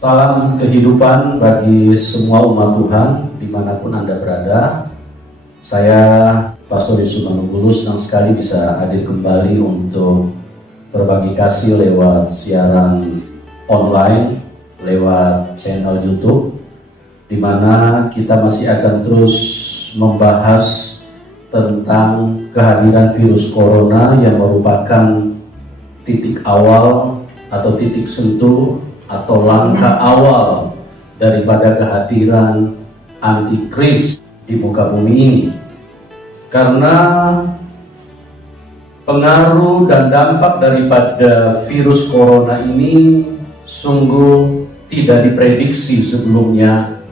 Salam kehidupan bagi semua umat Tuhan dimanapun Anda berada. Saya Pastor Yusuf Manugulu senang sekali bisa hadir kembali untuk berbagi kasih lewat siaran online, lewat channel YouTube, di mana kita masih akan terus membahas tentang kehadiran virus corona yang merupakan titik awal atau titik sentuh atau langkah awal daripada kehadiran antikris di muka bumi ini. Karena pengaruh dan dampak daripada virus corona ini sungguh tidak diprediksi sebelumnya,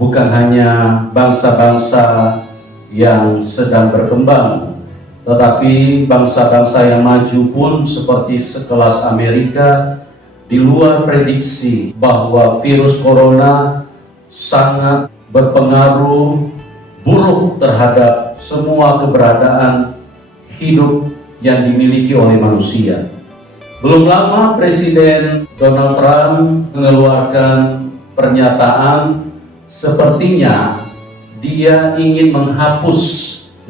bukan hanya bangsa-bangsa yang sedang berkembang, tetapi bangsa-bangsa yang maju pun seperti sekelas Amerika di luar prediksi bahwa virus corona sangat berpengaruh buruk terhadap semua keberadaan hidup yang dimiliki oleh manusia. Belum lama Presiden Donald Trump mengeluarkan pernyataan sepertinya dia ingin menghapus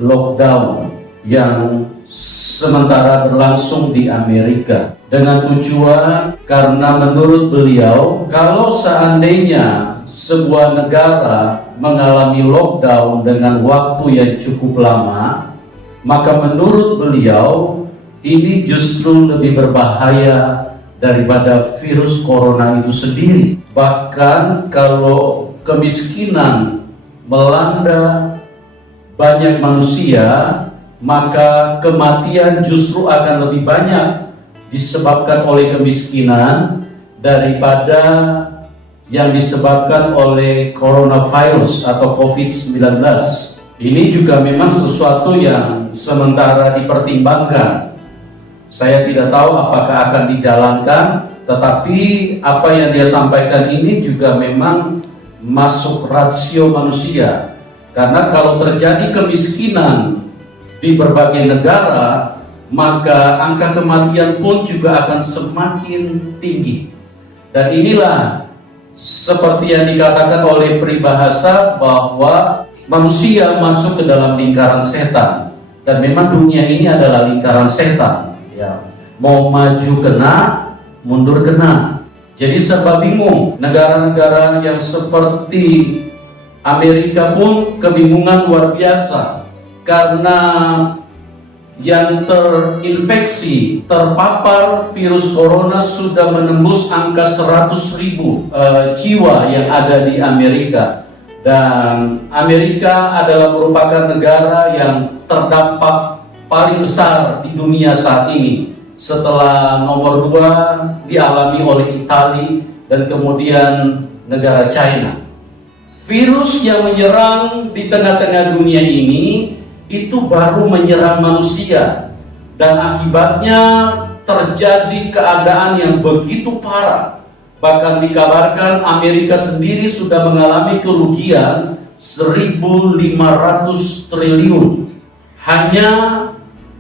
lockdown yang sementara berlangsung di Amerika, dengan tujuan karena menurut beliau kalau seandainya sebuah negara mengalami lockdown dengan waktu yang cukup lama, maka menurut beliau ini justru lebih berbahaya daripada virus corona itu sendiri. Bahkan kalau kemiskinan melanda banyak manusia, maka kematian justru akan lebih banyak disebabkan oleh kemiskinan daripada yang disebabkan oleh coronavirus atau COVID-19. Ini juga memang sesuatu yang sementara dipertimbangkan. Saya tidak tahu apakah akan dijalankan, tetapi apa yang dia sampaikan ini juga memang masuk rasio manusia. Karena kalau terjadi kemiskinan di berbagai negara, maka angka kematian pun juga akan semakin tinggi. Dan inilah seperti yang dikatakan oleh peribahasa bahwa manusia masuk ke dalam lingkaran setan. Dan memang dunia ini adalah lingkaran setan. Ya. Mau maju kena, mundur kena. Jadi serba bingung. Negara-negara yang seperti Amerika pun kebingungan luar biasa. Karena yang terinfeksi, terpapar virus corona sudah menembus angka 100.000 jiwa yang ada di Amerika. Dan Amerika adalah merupakan negara yang terdampak paling besar di dunia saat ini. Setelah nomor 2 dialami oleh Italia dan kemudian negara China. Virus yang menyerang di tengah-tengah dunia ini itu baru menyerang manusia, dan akibatnya terjadi keadaan yang begitu parah. Bahkan dikabarkan Amerika sendiri sudah mengalami kerugian 1.500 triliun hanya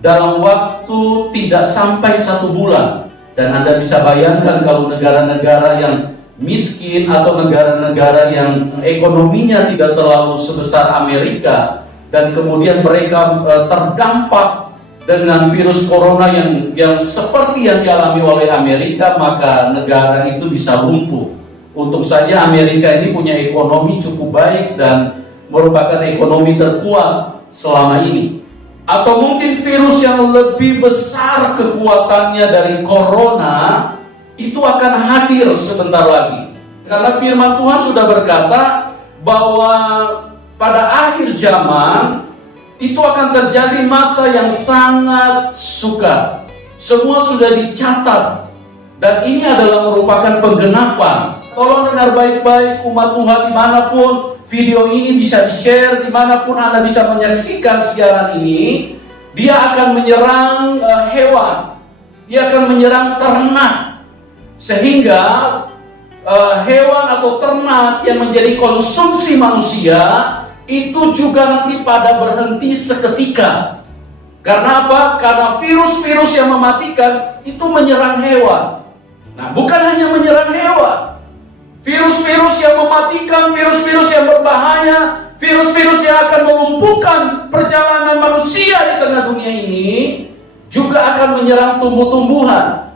dalam waktu tidak sampai 1 bulan. Dan Anda bisa bayangkan kalau negara-negara yang miskin atau negara-negara yang ekonominya tidak terlalu sebesar Amerika, dan kemudian mereka terdampak dengan virus corona yang seperti yang dialami oleh Amerika, maka negara itu bisa lumpuh. Untung saja Amerika ini punya ekonomi cukup baik dan merupakan ekonomi terkuat selama ini. Atau mungkin virus yang lebih besar kekuatannya dari corona itu akan hadir sebentar lagi. Karena firman Tuhan sudah berkata bahwa pada akhir zaman itu akan terjadi masa yang sangat sukar. Semua sudah dicatat, dan ini adalah merupakan penggenapan. Tolong dengar baik-baik umat Tuhan dimanapun video ini bisa di-share, dimanapun Anda bisa menyaksikan siaran ini. Dia akan menyerang hewan, dia akan menyerang ternak, sehingga hewan atau ternak yang menjadi konsumsi manusia itu juga nanti pada berhenti seketika. Karena apa? Karena virus-virus yang mematikan itu menyerang hewan. Nah, bukan hanya menyerang hewan, virus-virus yang mematikan, virus-virus yang berbahaya, virus-virus yang akan melumpuhkan perjalanan manusia di tengah dunia ini juga akan menyerang tumbuh-tumbuhan.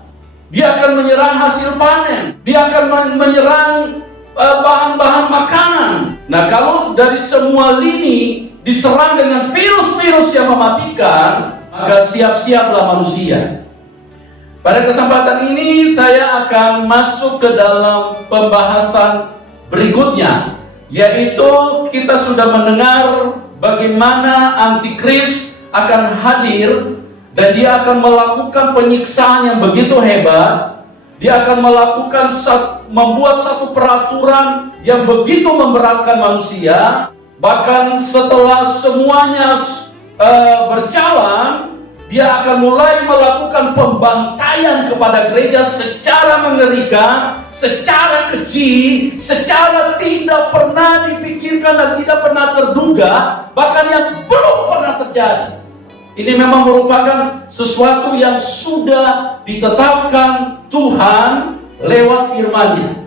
Dia akan menyerang hasil panen, dia akan menyerang bahan-bahan makanan. Nah, kalau dari semua lini diserang dengan virus-virus yang mematikan, maka siap-siaplah manusia. Pada kesempatan ini saya akan masuk ke dalam pembahasan berikutnya, yaitu kita sudah mendengar bagaimana antikris akan hadir dan dia akan melakukan penyiksaan yang begitu hebat. Dia akan membuat satu peraturan yang begitu memberatkan manusia. Bahkan setelah semuanya berjalan, dia akan mulai melakukan pembantaian kepada gereja secara mengerikan, secara keji, secara tidak pernah dipikirkan dan tidak pernah terduga, bahkan yang belum pernah terjadi. Ini memang merupakan sesuatu yang sudah ditetapkan Tuhan lewat firman-Nya.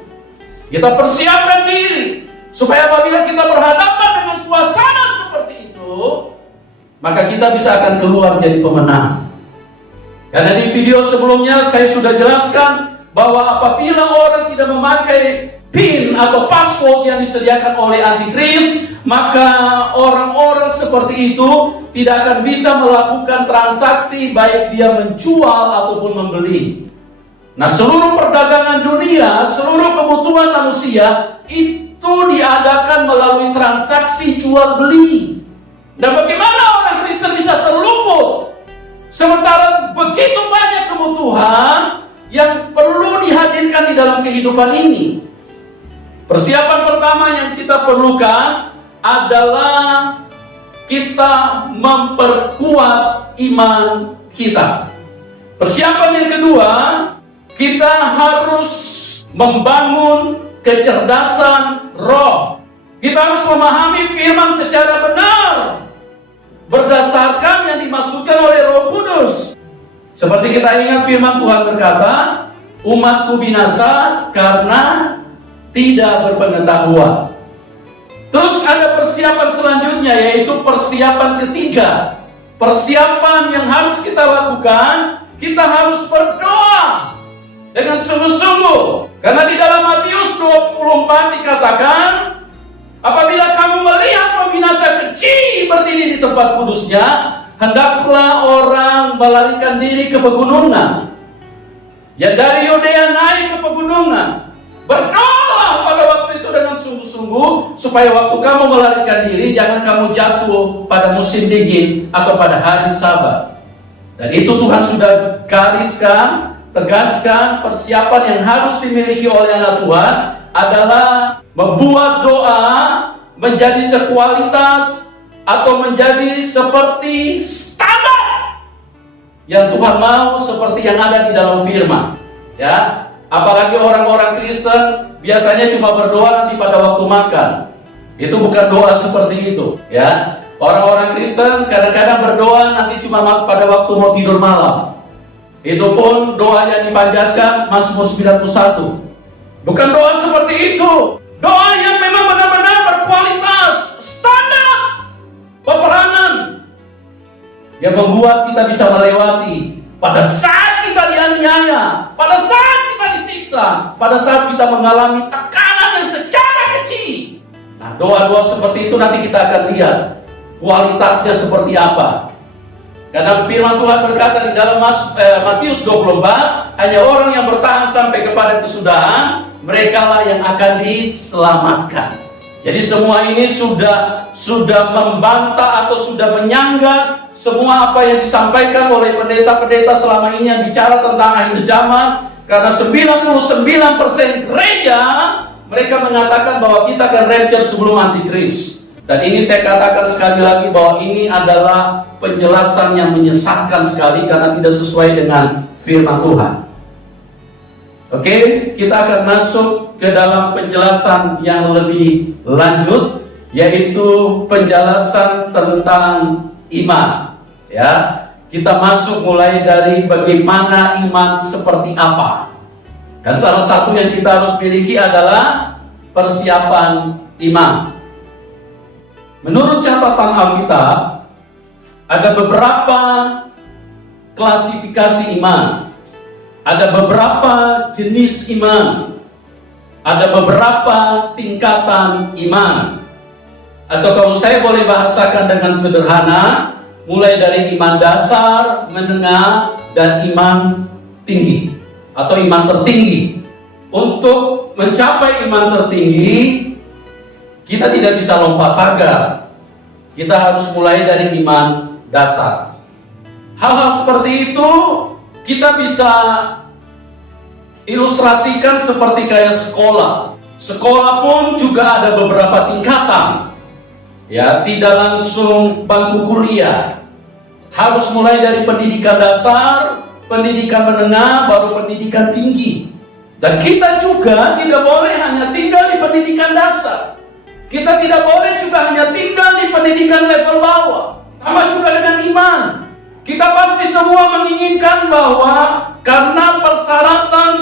Kita persiapkan diri supaya apabila kita berhadapan dengan suasana seperti itu, maka kita bisa akan keluar jadi pemenang. Karena di video sebelumnya saya sudah jelaskan bahwa apabila orang tidak memakai PIN atau password yang disediakan oleh antikris, maka orang-orang seperti itu tidak akan bisa melakukan transaksi baik dia menjual ataupun membeli. Nah, seluruh perdagangan dunia, seluruh kebutuhan manusia itu diadakan melalui transaksi jual beli. Dan bagaimana orang Kristen bisa terluput sementara begitu banyak kebutuhan yang perlu dihadirkan di dalam kehidupan ini? Persiapan pertama yang kita perlukan adalah kita memperkuat iman kita. Persiapan yang kedua, kita harus membangun kecerdasan roh. Kita harus memahami firman secara benar berdasarkan yang dimaksudkan oleh Roh Kudus. Seperti kita ingat firman Tuhan berkata, umatku binasa karena tidak berpengetahuan. Terus ada persiapan selanjutnya, yaitu persiapan ketiga. Persiapan yang harus kita lakukan, kita harus berdoa dengan sungguh-sungguh. Karena di dalam Matius 24 dikatakan, apabila kamu melihat pembinasa kecil berdiri di tempat kudusnya, hendaklah orang melarikan diri ke pegunungan. Ya, dari Yudea naik ke pegunungan. Berdoalah pada waktu itu dengan sungguh-sungguh, supaya waktu kamu melarikan diri, jangan kamu jatuh pada musim dingin atau pada hari Sabat. Dan itu Tuhan sudah gariskan, tegaskan. Persiapan yang harus dimiliki oleh anak Tuhan adalah membuat doa menjadi sekualitas atau menjadi seperti standar yang Tuhan mau, seperti yang ada di dalam firman. Ya. Apalagi orang-orang Kristen biasanya cuma berdoa nanti pada waktu makan. Itu bukan doa seperti itu, ya. Orang-orang Kristen kadang-kadang berdoa nanti cuma pada waktu mau tidur malam. Itu pun doa yang dipanjatkan Mazmur 91. Bukan doa seperti itu. Doa yang memang benar-benar berkualitas, standar peperanan yang membuat kita bisa melewati pada saat kita dianiaya, pada saat kita disiksa, pada saat kita mengalami tekanan yang secara kecil. Nah, doa-doa seperti itu nanti kita akan lihat kualitasnya seperti apa. Karena firman Tuhan berkata di dalam Matius 24, hanya orang yang bertahan sampai kepada kesudahan, merekalah yang akan diselamatkan. Jadi semua ini sudah membantah atau sudah menyanggah semua apa yang disampaikan oleh pendeta-pendeta selama ini yang bicara tentang akhir zaman. Karena 99% gereja mereka mengatakan bahwa kita akan rapture sebelum antikris. Dan ini saya katakan sekali lagi bahwa ini adalah penjelasan yang menyesatkan sekali karena tidak sesuai dengan firman Tuhan. Oke, kita akan masuk ke dalam penjelasan yang lebih lanjut, yaitu penjelasan tentang iman. Ya, kita masuk mulai dari bagaimana iman seperti apa. Dan salah satu yang kita harus miliki adalah persiapan iman. Menurut catatan Alkitab, ada beberapa klasifikasi iman, ada beberapa jenis iman, ada beberapa tingkatan iman. Atau kalau saya boleh bahasakan dengan sederhana, mulai dari iman dasar, menengah, dan iman tinggi atau iman tertinggi. Untuk mencapai iman tertinggi, kita tidak bisa lompat pagar. Kita harus mulai dari iman dasar. Hal-hal seperti itu kita bisa ilustrasikan seperti kayak sekolah. Sekolah pun juga ada beberapa tingkatan. Ya, tidak langsung bangku kuliah. Harus mulai dari pendidikan dasar, pendidikan menengah, baru pendidikan tinggi. Dan kita juga tidak boleh hanya tinggal di pendidikan dasar. Kita tidak boleh juga hanya tinggal di pendidikan level bawah. Sama juga dengan iman. Kita pasti semua menginginkan bahwa karena persyaratan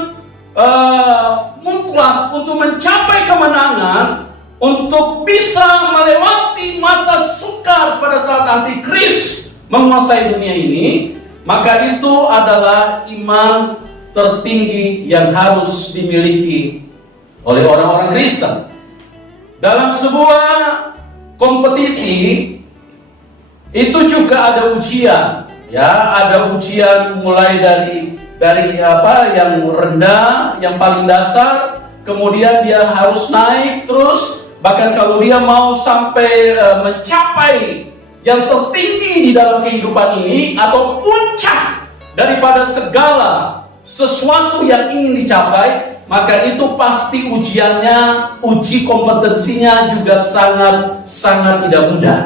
mutlak untuk mencapai kemenangan, untuk bisa melewati masa sukar pada saat antikris menguasai dunia ini, maka itu adalah iman tertinggi yang harus dimiliki oleh orang-orang Kristen. Dalam sebuah kompetisi itu juga ada ujian, ya, ada ujian mulai dari apa yang rendah, yang paling dasar, kemudian dia harus naik terus, bahkan kalau dia mau sampai mencapai yang tertinggi di dalam kehidupan ini atau puncak daripada segala sesuatu yang ingin dicapai, maka itu pasti ujiannya, uji kompetensinya juga sangat tidak mudah.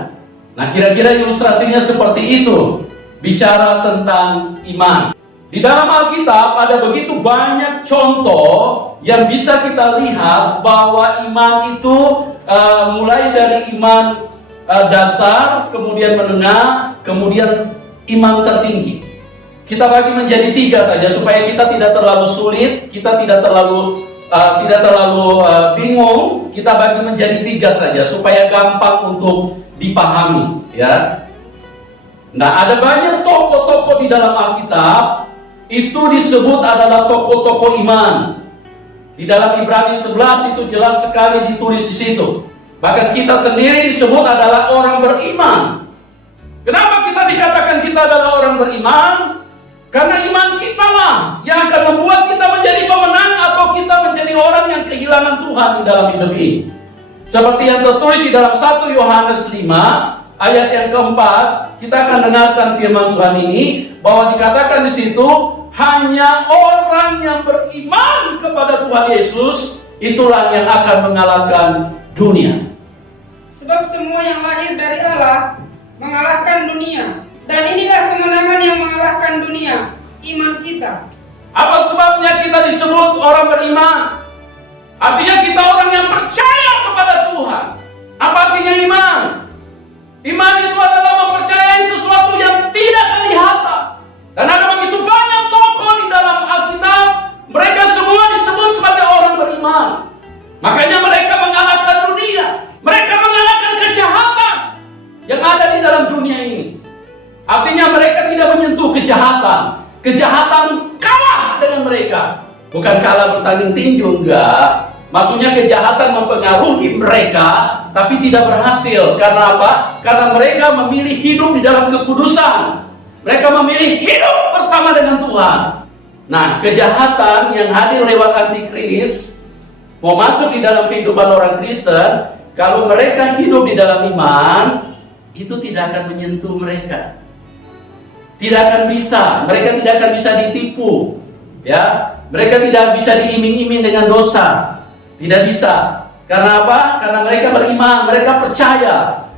Nah, kira-kira ilustrasinya seperti itu, bicara tentang iman. Di dalam Alkitab ada begitu banyak contoh yang bisa kita lihat bahwa iman itu mulai dari iman dasar, kemudian menengah, kemudian iman tertinggi. Kita bagi menjadi 3 saja supaya kita tidak terlalu sulit, kita tidak terlalu bingung. Kita bagi menjadi 3 saja supaya gampang untuk dipahami, ya. Nah, ada banyak tokoh-tokoh di dalam Alkitab itu disebut adalah tokoh-tokoh iman. Di dalam Ibrani 11 itu jelas sekali ditulis di situ. Bahkan kita sendiri disebut adalah orang beriman. Kenapa kita dikatakan kita adalah orang beriman? Karena iman kita lah yang akan membuat kita menjadi pemenang atau kita menjadi orang yang kehilangan Tuhan di dalam hidup ini. Seperti yang tertulis di dalam 1 Yohanes 5 ayat yang keempat, kita akan dengarkan firman Tuhan ini bahwa dikatakan di situ hanya orang yang beriman kepada Tuhan Yesus itulah yang akan mengalahkan dunia. Sebab semua yang lahir dari Allah mengalahkan dunia. Dan inilah kemenangan yang mengalahkan dunia, iman kita. Apa sebabnya kita disebut orang beriman? Artinya kita orang yang percaya kepada Tuhan. Apa artinya iman? Iman itu adalah mempercayai sesuatu yang tidak kelihatan. Dan ada begitu banyak tokoh di dalam Alkitab, mereka semua disebut sebagai orang beriman. Makanya mereka mengalahkan dunia. Mereka mengalahkan kejahatan yang ada di dalam dunia ini. Artinya mereka tidak menyentuh kejahatan. Kejahatan kalah dengan mereka. Bukan kalah bertanding tinju, enggak. Maksudnya kejahatan mempengaruhi mereka, tapi tidak berhasil. Karena apa? Karena mereka memilih hidup di dalam kekudusan. Mereka memilih hidup bersama dengan Tuhan. Nah, kejahatan yang hadir lewat antikris mau masuk di dalam kehidupan orang Kristen. Kalau mereka hidup di dalam iman, itu tidak akan menyentuh mereka. Tidak akan bisa, mereka tidak akan bisa ditipu, ya. Mereka tidak bisa diiming-iming dengan dosa, tidak bisa. Karena apa? Karena mereka beriman, mereka percaya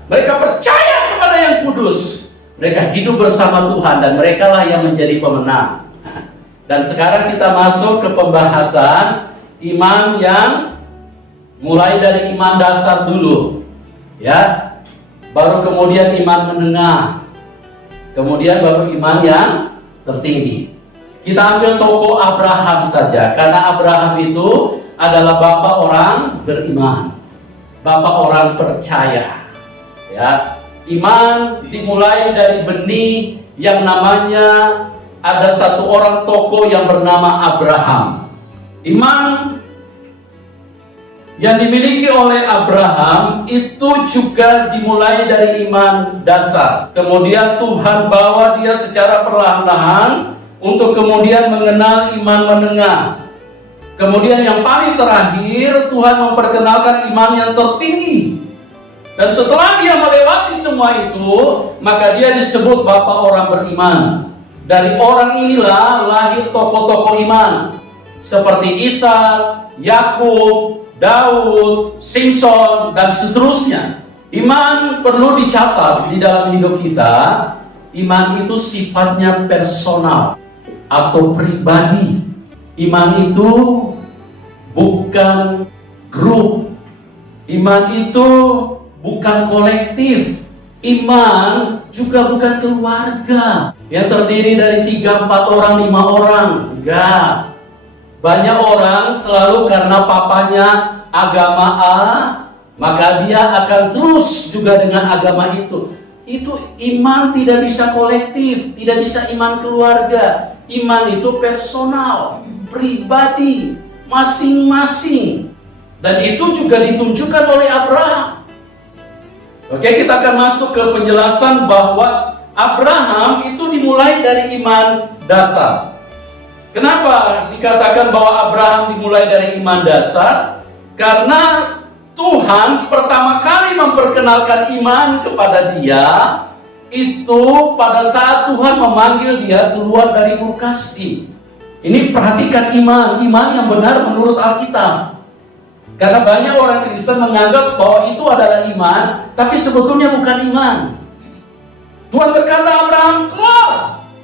kepada yang kudus. Mereka hidup bersama Tuhan dan mereka lah yang menjadi pemenang. Dan sekarang kita masuk ke pembahasan iman yang mulai dari iman dasar dulu, ya. Baru kemudian iman menengah. Kemudian baru iman yang tertinggi. Kita ambil tokoh Abraham saja, karena Abraham itu adalah bapak orang beriman, bapak orang percaya. Ya, iman dimulai dari benih yang namanya ada satu orang tokoh yang bernama Abraham. Iman yang dimiliki oleh Abraham itu juga dimulai dari iman dasar. Kemudian Tuhan bawa dia secara perlahan-lahan untuk kemudian mengenal iman menengah. Kemudian yang paling terakhir, Tuhan memperkenalkan iman yang tertinggi. Dan setelah dia melewati semua itu, maka dia disebut bapak orang beriman. Dari orang inilah lahir tokoh-tokoh iman seperti Ishak, Yakub, Daud, Simpson, dan seterusnya. Iman perlu dicatat di dalam hidup kita. Iman itu sifatnya personal atau pribadi. Iman itu bukan grup. Iman itu bukan kolektif. Iman juga bukan keluarga yang terdiri dari 3, 4 orang, 5 orang. Enggak. Banyak orang selalu karena papanya agama A, maka dia akan terus juga dengan agama itu. Itu iman tidak bisa kolektif, tidak bisa iman keluarga. Iman itu personal, pribadi, masing-masing. Dan itu juga ditunjukkan oleh Abraham. Oke, kita akan masuk ke penjelasan bahwa Abraham itu dimulai dari iman dasar. Kenapa dikatakan bahwa Abraham dimulai dari iman dasar? Karena Tuhan pertama kali memperkenalkan iman kepada dia itu pada saat Tuhan memanggil dia keluar dari Ur Kasdim. Ini perhatikan iman yang benar menurut Alkitab. Karena banyak orang Kristen menganggap bahwa itu adalah iman, tapi sebetulnya bukan iman. Tuhan berkata, Abraham, keluar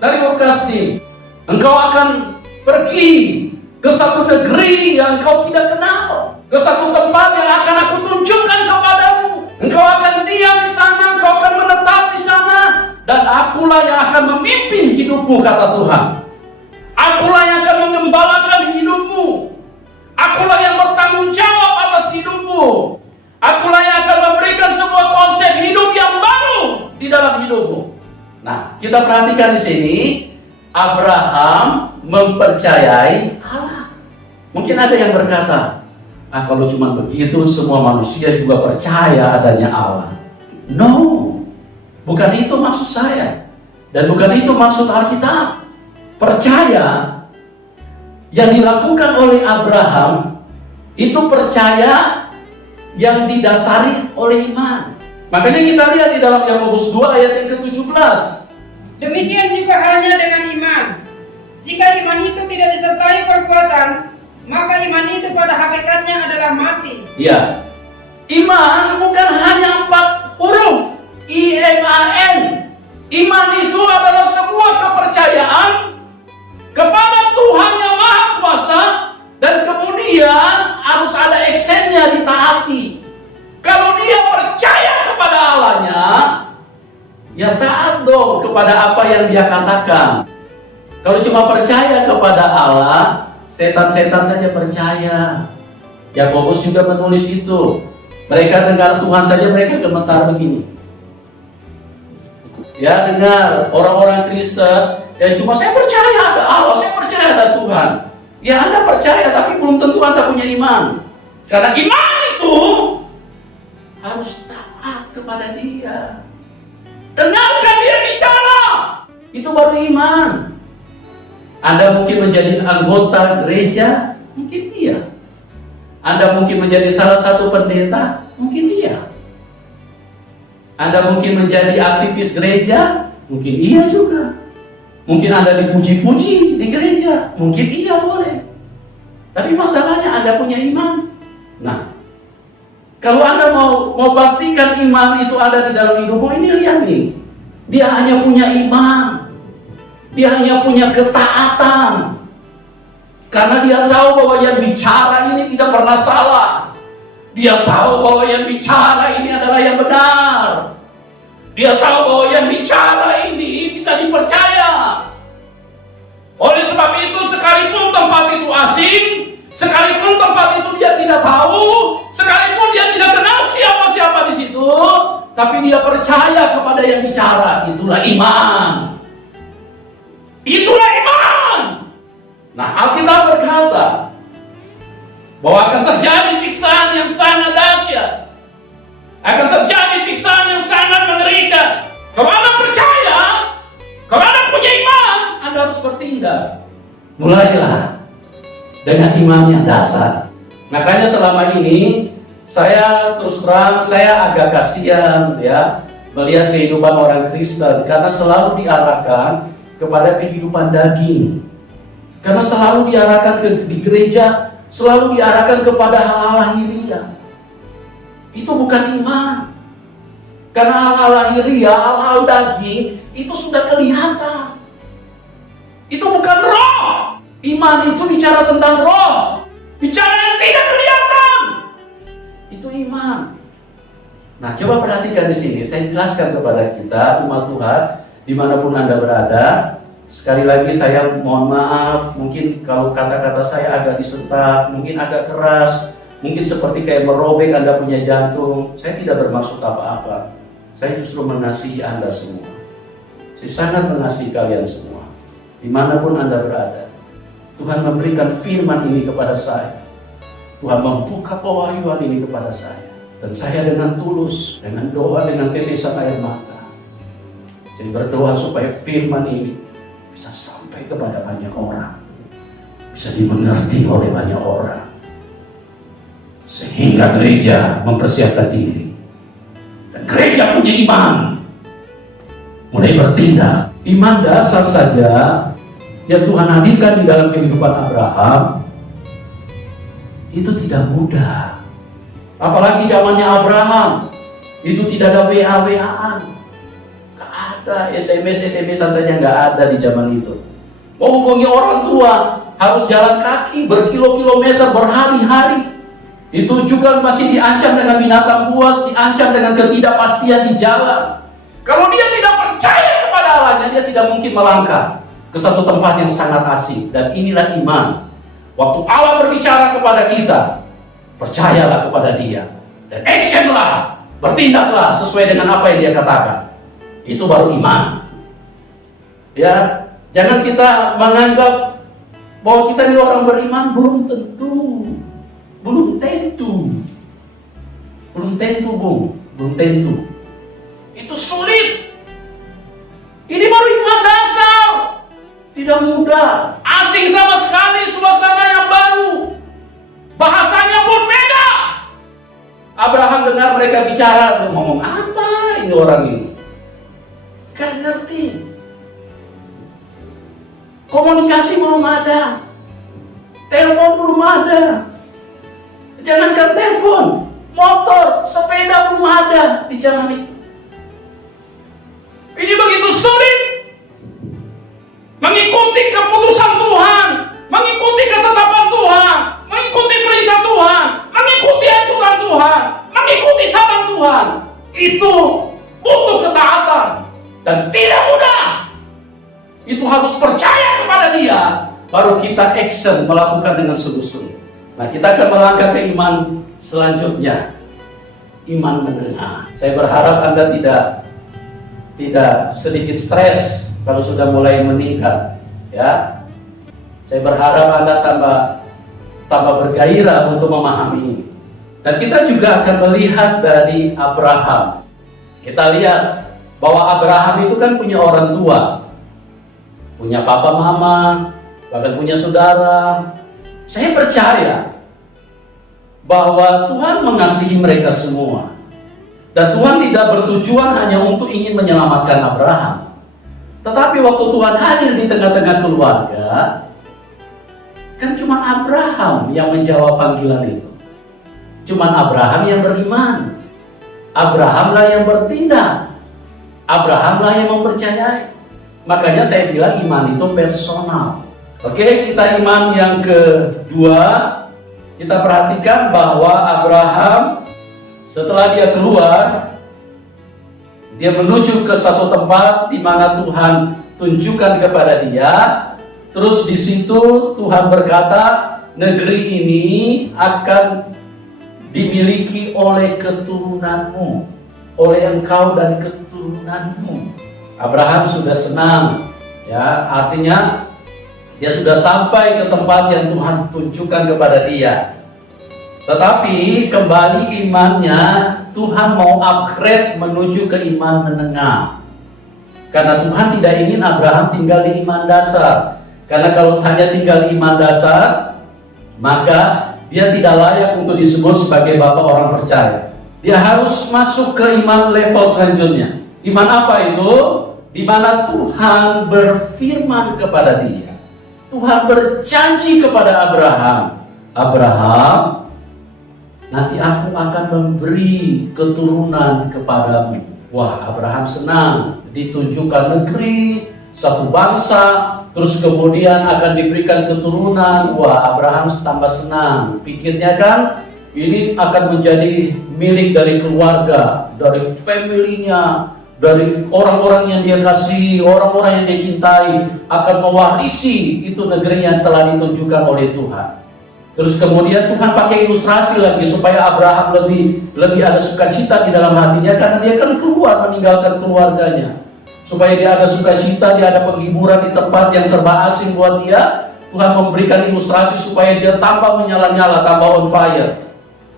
dari Ur Kasdim. Engkau akan pergi ke satu negeri yang engkau tidak kenal, ke satu tempat yang akan aku tunjukkan kepadamu. Engkau akan diam di sana, engkau akan menetap di sana, dan akulah yang akan memimpin hidupmu, kata Tuhan. Akulah yang akan mengembalakan hidupmu. Akulah yang bertanggung jawab atas hidupmu. Akulah yang akan memberikan sebuah konsep hidup yang baru di dalam hidupmu. Nah, kita perhatikan di sini, Abraham mempercayai Allah. Mungkin ada yang berkata, kalau cuma begitu semua manusia juga percaya adanya Allah. No, bukan itu maksud saya. Dan bukan itu maksud Alkitab. Percaya yang dilakukan oleh Abraham itu percaya yang didasari oleh iman. Makanya kita lihat di dalam Yakobus 2 ayat yang ke-17. Demikian juga halnya dengan iman. Jika iman itu tidak disertai perbuatan, maka iman itu pada hakikatnya adalah mati. Ya, iman bukan hanya 4 huruf I-M-A-N. Iman itu adalah sebuah kepercayaan kepada Tuhan yang Maha Kuasa, dan kemudian harus ada actionnya, ditaati. Kalau dia percaya kepada Allahnya, ya taat dong kepada apa yang dia katakan. Kalau cuma percaya kepada Allah, setan-setan saja percaya. Yakobus juga menulis itu. Mereka dengar Tuhan saja mereka gemetar begini. Ya, dengar orang-orang Kristen yang cuma saya percaya ada Allah, saya percaya ada Tuhan. Ya, Anda percaya tapi belum tentu Anda punya iman. Karena iman itu harus taat kepada Dia. Dengarkan Dia bicara. Itu baru iman. Anda mungkin menjadi anggota gereja, mungkin iya. Anda mungkin menjadi salah satu pendeta, mungkin iya. Anda mungkin menjadi aktivis gereja, mungkin iya juga. Mungkin Anda dipuji-puji di gereja, mungkin iya boleh. Tapi masalahnya Anda punya iman. Nah, kalau Anda mau pastikan iman itu ada di dalam hidupmu, ini lihat nih. Dia hanya punya iman. Dia hanya punya ketaatan. Karena dia tahu bahwa yang bicara ini tidak pernah salah. Dia tahu bahwa yang bicara ini adalah yang benar. Dia tahu bahwa yang bicara ini bisa dipercaya. Oleh sebab itu, sekalipun tempat itu asing, sekalipun tempat itu dia tidak tahu, sekalipun dia tidak kenal siapa-siapa di situ, tapi dia percaya kepada yang bicara. Itulah iman. Itulah iman. Nah, Alkitab berkata bahwa akan terjadi siksaan yang sangat dahsyat, akan terjadi siksaan yang sangat mengerikan. Kalau Anda percaya, kalau Anda punya iman, Anda harus bertindak. Mulailah dengan iman yang dasar. Makanya selama ini saya terus terang, saya agak kasihan ya melihat kehidupan orang Kristen, karena selalu diarahkan kepada kehidupan daging. Karena selalu diarahkan di gereja, selalu diarahkan kepada hal-hal lahiriah. Itu bukan iman. Karena hal-hal lahiriah, hal-hal daging, itu sudah kelihatan. Itu bukan roh. Iman itu bicara tentang roh. Bicara yang tidak kelihatan. Itu iman. Nah, coba perhatikan di sini. Saya jelaskan kepada kita, umat Tuhan, dimanapun Anda berada. Sekali lagi saya mohon maaf, mungkin kalau kata-kata saya agak disentak, mungkin agak keras, mungkin seperti kayak merobek Anda punya jantung. Saya tidak bermaksud apa-apa. Saya justru mengasihi Anda semua. Saya sangat mengasihi kalian semua. Dimanapun Anda berada. Tuhan memberikan firman ini kepada saya. Tuhan membuka pewahyuan ini kepada saya. Dan saya dengan tulus, dengan doa, dengan tetesan air mata, saya berdoa supaya firman ini bisa sampai kepada banyak orang, bisa dimengerti oleh banyak orang, sehingga gereja mempersiapkan diri, dan gereja punya iman, mulai bertindak. Iman dasar saja yang Tuhan hadirkan di dalam kehidupan Abraham itu tidak mudah. Apalagi zamannya Abraham, itu tidak ada WA-WA-an, nggak ada SMS-an saja, nggak ada di zaman itu. Mau hubungi orang tua harus jalan kaki berkilo-kilometer, berhari-hari. Itu juga masih diancam dengan binatang buas, diancam dengan ketidakpastian di jalan. Kalau dia tidak percaya kepada Allahnya, dia tidak mungkin melangkah ke satu tempat yang sangat asing. Dan inilah iman. Waktu Allah berbicara kepada kita, percayalah kepada Dia, dan actionlah, bertindaklah sesuai dengan apa yang Dia katakan. Itu baru iman. Ya, jangan kita menganggap bahwa kita ini orang beriman. Belum tentu, belum tentu, Bung, belum tentu. Itu sulit. Ini baru iman dasar, tidak mudah. Asing sama sekali, suasana yang baru, bahasanya pun beda. Abraham dengar mereka bicara, ngomong apa ini orang ini? Gak ngerti. Komunikasi belum ada, telepon belum ada. Jangankan telepon, motor, sepeda belum ada di zaman itu. Ini begitu sulit mengikuti keputusan Tuhan, mengikuti ketetapan Tuhan, mengikuti perintah Tuhan, mengikuti anjuran Tuhan, mengikuti saran Tuhan. Itu butuh ketaatan dan tidak mudah. Itu harus percaya kepada Dia, baru kita action, melakukan dengan sungguh-sungguh. Nah, kita akan melangkah ke iman selanjutnya, iman mendengar. Saya berharap Anda tidak sedikit stres kalau sudah mulai meningkat, ya. Saya berharap Anda tambah bergairah untuk memahami ini. Dan kita juga akan melihat dari Abraham. Kita lihat bahwa Abraham itu kan punya orang tua, punya papa mama, bahkan punya saudara. Saya percaya bahwa Tuhan mengasihi mereka semua. Dan Tuhan tidak bertujuan hanya untuk ingin menyelamatkan Abraham. Tetapi waktu Tuhan hadir di tengah-tengah keluarga, kan cuma Abraham yang menjawab panggilan itu. Cuma Abraham yang beriman. Abrahamlah yang bertindak. Abrahamlah yang mempercayai. Makanya saya bilang iman itu personal. Oke, kita iman yang kedua. Kita perhatikan bahwa Abraham setelah dia keluar, dia menuju ke satu tempat di mana Tuhan tunjukkan kepada dia, Terus di situ Tuhan berkata, negeri ini akan dimiliki oleh keturunanmu, oleh engkau dan keturunanmu. Abraham sudah senang, ya, artinya dia sudah sampai ke tempat yang Tuhan tunjukkan kepada dia. Tetapi kembali imannya, Tuhan mau upgrade menuju ke iman menengah. Karena Tuhan tidak ingin Abraham tinggal di iman dasar. Karena kalau hanya tinggal di iman dasar, maka dia tidak layak untuk disebut sebagai bapak orang percaya. Dia harus masuk ke iman level selanjutnya. Iman apa itu? Di mana Tuhan berfirman kepada dia. Tuhan berjanji kepada Abraham, Abraham, nanti aku akan memberi keturunan kepadamu. Wah, Abraham senang, ditunjukkan negeri, satu bangsa, terus kemudian akan diberikan keturunan. Wah, Abraham tambah senang. Pikirnya kan, ini akan menjadi milik dari keluarga, dari family-nya, dari orang-orang yang dia kasih, orang-orang yang dia cintai, akan mewarisi itu negeri yang telah ditunjukkan oleh Tuhan. Terus kemudian Tuhan pakai ilustrasi lagi supaya Abraham lebih ada sukacita di dalam hatinya, karena dia kan keluar meninggalkan keluarganya. Supaya dia ada sukacita, dia ada penghiburan di tempat yang serba asing buat dia. Tuhan memberikan ilustrasi supaya dia tambah menyala-nyala, tambah on fire.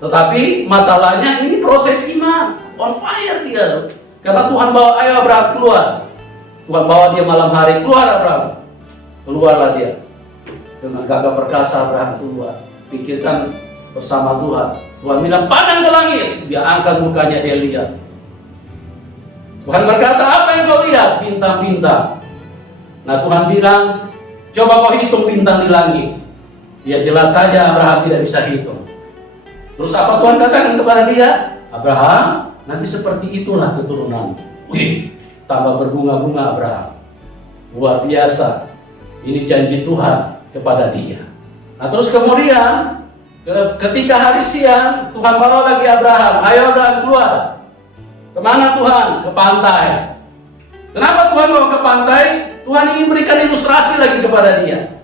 Tetapi masalahnya ini proses iman, on fire dia. Karena Tuhan bawa, ayo Abraham keluar. Tuhan bawa dia malam hari, keluar Abraham. Keluarlah dia. Dengan gagah perkasa Abraham keluar. Pikirkan bersama Tuhan. Tuhan bilang, pandang ke langit. Dia angkat mukanya, dia lihat. Tuhan berkata, apa yang kau lihat? Bintang-bintang. Nah, Tuhan bilang, coba kau hitung bintang di langit. Ya jelas saja Abraham tidak bisa hitung. Terus apa Tuhan katakan kepada dia? Abraham, nanti seperti itulah keturunanmu. Wih, tambah berbunga-bunga Abraham. Luar biasa. Ini janji Tuhan kepada dia. Nah, terus kemudian ketika hari siang, Tuhan bawa lagi Abraham. Ayo Abraham keluar. Kemana Tuhan? Ke pantai. Kenapa Tuhan bawa ke pantai? Tuhan ingin berikan ilustrasi lagi kepada dia.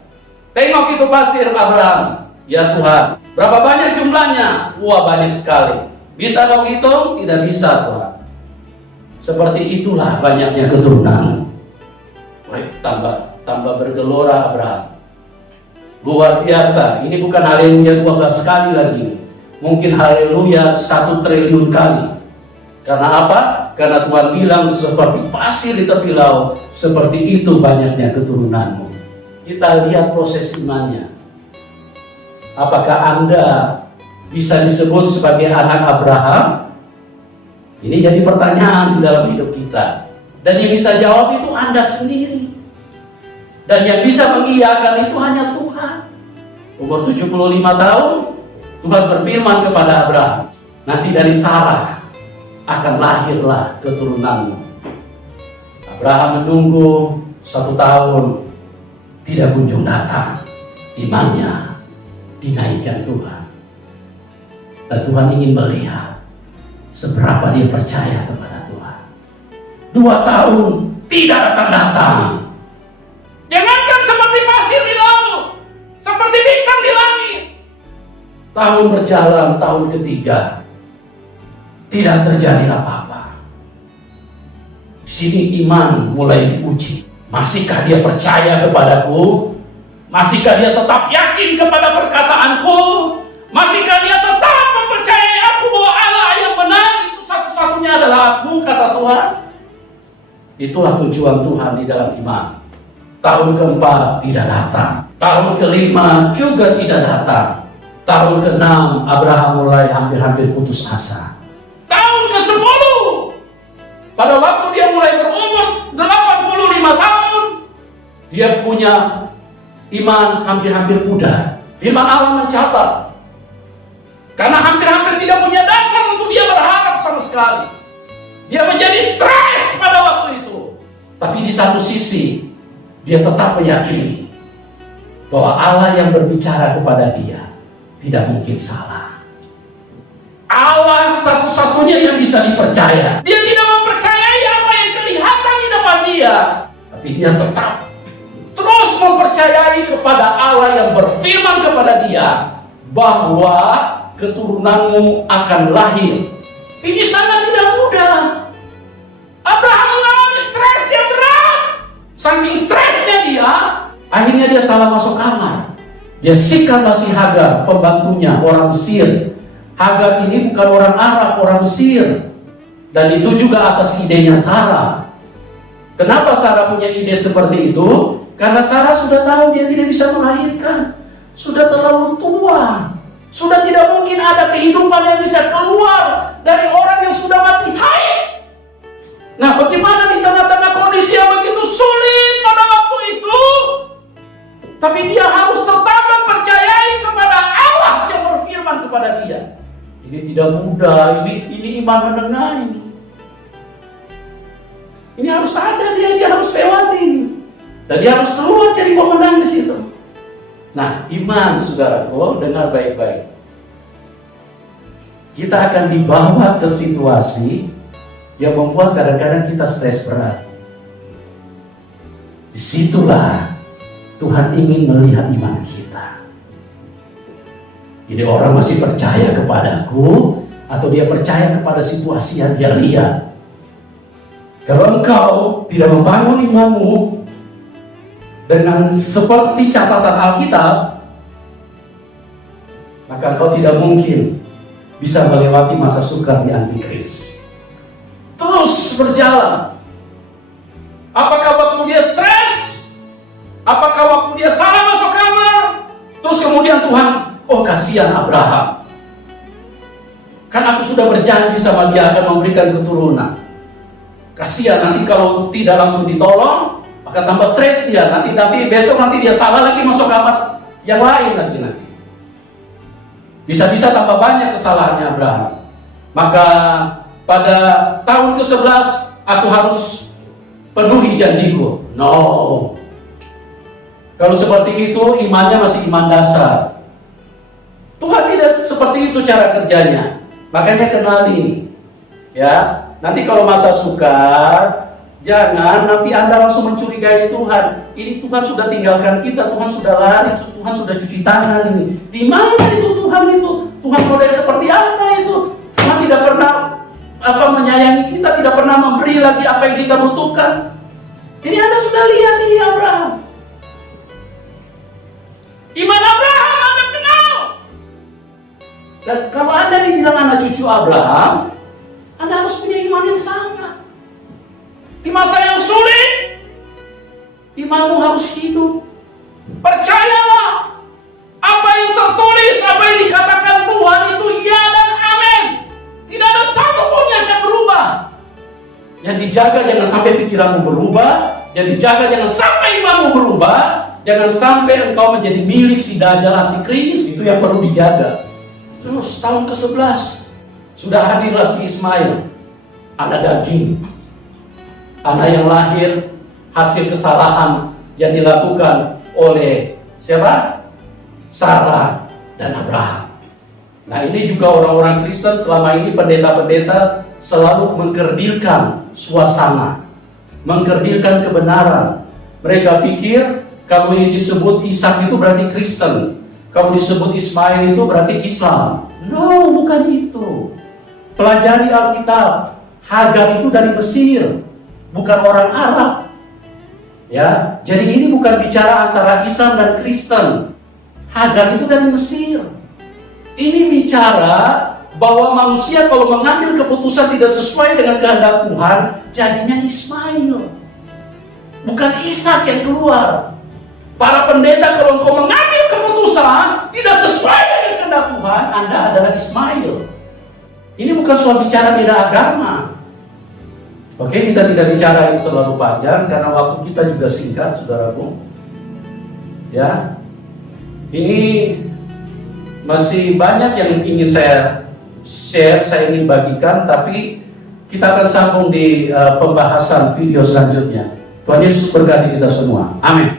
Tengok itu pasir Abraham. Ya Tuhan. Berapa banyak jumlahnya? Wah, banyak sekali. Bisa kau hitung? Tidak bisa Tuhan. Seperti itulah banyaknya keturunan. Tambah bergelora Abraham. Luar biasa. Ini bukan haleluya 12 kali lagi. Mungkin haleluya 1 triliun kali. Karena apa? Karena Tuhan bilang seperti pasir di tepi laut, seperti itu banyaknya keturunanmu. Kita lihat proses imannya. Apakah Anda bisa disebut sebagai anak Abraham? Ini jadi pertanyaan di dalam hidup kita. Dan yang bisa jawab itu Anda sendiri. Dan yang bisa mengiyakan itu hanya Tuhan. Umur 75 tahun, Tuhan berfirman kepada Abraham, nanti dari Sarah akan lahirlah keturunanmu. Abraham menunggu 1 tahun, tidak kunjung datang. Imannya dinaikkan Tuhan. Dan Tuhan ingin melihat seberapa dia percaya kepada Tuhan. 2 tahun tidak datang-datang. Jangankan seperti pasir di laut, seperti bintang di langit. Tahun berjalan, tahun ketiga, tidak terjadi apa-apa. Di sini iman mulai diuji. Masihkah dia percaya kepadaku? Masihkah dia tetap yakin kepada perkataanku? Masihkah dia tetap mempercayai aku bahwa Allah yang benar itu satu-satunya adalah aku, kata Tuhan? Itulah tujuan Tuhan di dalam iman. Tahun keempat tidak datang. Tahun kelima juga tidak datang. Tahun keenam Abraham mulai hampir-hampir putus asa. Tahun ke-10, pada waktu dia mulai berumur 85 tahun, dia punya iman hampir-hampir pudar. Firman Allah mencatat, karena hampir-hampir tidak punya dasar untuk dia berharap sama sekali. Dia menjadi stres pada waktu itu. Tapi di satu sisi, dia tetap meyakini bahwa Allah yang berbicara kepada dia tidak mungkin salah. Allah satu-satunya yang bisa dipercaya. Dia tidak mempercayai apa yang kelihatan di depan dia, tapi dia tetap terus mempercayai kepada Allah yang berfirman kepada dia bahwa keturunanmu akan lahir. Ini sangat tidak mudah. Abraham mengalami stres yang berat. Saking stresnya dia, akhirnya dia salah masuk kamar. Dia sikatlah si Hagar, pembantunya, orang Mesir. Hagar ini bukan orang Arab, orang Mesir. Dan itu juga atas idenya Sarah. Kenapa Sarah punya ide seperti itu? Karena Sarah sudah tahu dia tidak bisa melahirkan. Sudah terlalu tua. Sudah tidak mungkin ada kehidupan yang bisa keluar dari orang yang sudah mati haid. Nah, bagaimana di tengah-tengah kondisi yang begitu sulit pada waktu itu? Tapi dia harus tetap mempercayai kepada Allah yang berfirman kepada dia. Ini tidak mudah, ini iman menengah ini. Ini harus ada, dia harus lewati. Dan dia harus keluar jadi pemenang di situ. Nah, iman, saudaraku, dengar baik-baik. Kita akan dibawa ke situasi yang membuat kadang-kadang kita stres berat. Disitulah Tuhan ingin melihat iman kita. Jadi orang masih percaya kepadaku, atau dia percaya kepada situasi yang dia lihat. Kalau engkau tidak membangun imanmu dengan seperti catatan Alkitab, maka engkau tidak mungkin bisa melewati masa sukar di Antikris. Terus berjalan. Apakah waktu dia stres? Apakah waktu dia salah masuk kamar? Terus kemudian Tuhan, oh kasihan Abraham. Kan aku sudah berjanji sama dia akan memberikan keturunan. Kasihan nanti kalau tidak langsung ditolong, akan tambah stres dia. Nanti besok dia salah lagi masuk kamar yang lain nanti. Bisa-bisa tambah banyak kesalahannya Abraham. Maka pada tahun ke-11 aku harus penuhi janjiku. No. Kalau seperti itu imannya masih iman dasar. Tuhan tidak seperti itu cara kerjanya. Makanya kenal ini. Ya, nanti kalau masa sukar, jangan nanti Anda langsung mencurigai Tuhan. Ini Tuhan sudah tinggalkan kita, Tuhan sudah lari, Tuhan sudah cuci tangan ini. Di mana itu Tuhan itu? Tuhan model seperti apa itu? Tuhan tidak pernah menyayangi kita, tidak pernah memberi lagi apa yang kita butuhkan. Ini Anda sudah lihat ini Abraham. Iman Abraham Anda kenal. Dan kalau Anda dibilang anak cucu Abraham, Anda harus punya iman yang sama. Di masa yang sulit, imanmu harus hidup. Percayalah, apa yang tertulis, apa yang dikatakan Tuhan itu ya dan amin. Tidak ada satu pun yang akan berubah. Yang dijaga jangan sampai pikiranmu berubah, yang dijaga jangan sampai imanmu berubah, jangan sampai engkau menjadi milik si Dajjal Antikris. Itu yang perlu dijaga. Terus tahun ke-11 sudah hadirlah si Ismail, anak daging, anak yang lahir hasil kesalahan yang dilakukan oleh siapa? Sarah dan Abraham. Nah, ini juga orang-orang Kristen selama ini, pendeta-pendeta selalu mengkerdilkan suasana, mengkerdilkan kebenaran. Mereka pikir kalau ini disebut Ishak itu berarti Kristen, kalau disebut Ismail itu berarti Islam. No, bukan itu. Pelajari Alkitab. Hagar itu dari Mesir, bukan orang Arab. Ya, jadi ini bukan bicara antara Islam dan Kristen. Hagar itu dari Mesir. Ini bicara bahwa manusia kalau mengambil keputusan tidak sesuai dengan kehendak Tuhan, jadinya Ismail, bukan Ishak yang keluar. Para pendeta kalau engkau mengambil keputusan tidak sesuai dengan kehendak Tuhan, Anda adalah Ismail. Ini bukan soal bicara beda agama. Oke, kita tidak bicara itu terlalu panjang karena waktu kita juga singkat, saudaraku. Ya, ini masih banyak yang ingin saya share, saya ingin bagikan, tapi kita akan sambung di pembahasan video selanjutnya. Tuhan Yesus berkati kita semua. Amin.